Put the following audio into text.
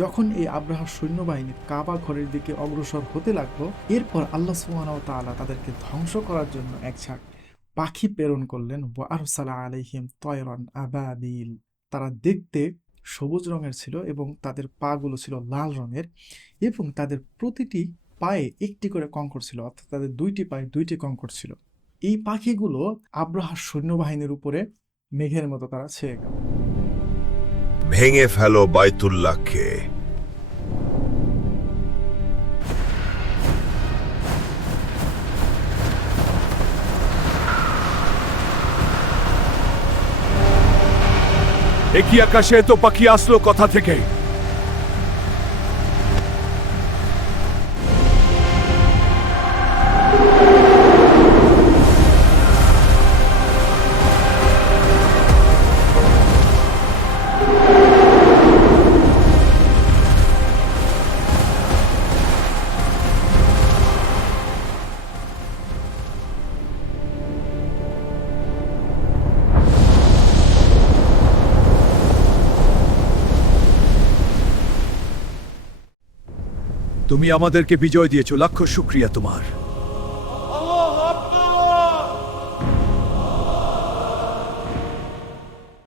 যখন এই আব্রাহার সৈন্যবাহিনী কাবা ঘরের দিকে অগ্রসর হতে লাগলো, এরপর আল্লাহ সুবহানাহু ওয়া তাআলা তাদেরকে ধ্বংস করার জন্য এক ঝাঁক পাখি প্রেরণ করলেন। ওয়া আরসালা আলাইহিম তয়রান আবাবিল। তারা দেখতে সবুজ রঙের ছিল এবং তাদের পাগুলো ছিল লাল রঙের, এবং তাদের প্রতিটি পায়ে একটি করে কঙ্কর ছিল, অর্থাৎ তাদের দুইটি পায়ে দুইটি কঙ্কর ছিল। এই পাখিগুলো আব্রাহার সৈন্যবাহিনীর উপরে মেঘের মতো তারা ছেয়ে গেল। ভেঙে ফেলো বাইতুল্লাহকে। একই আকাশে তো পাখি আসলো কথা থেকে। তুমি আমাদেরকে বিজয় দিয়েছো, লাখ শুকরিয়া তোমার।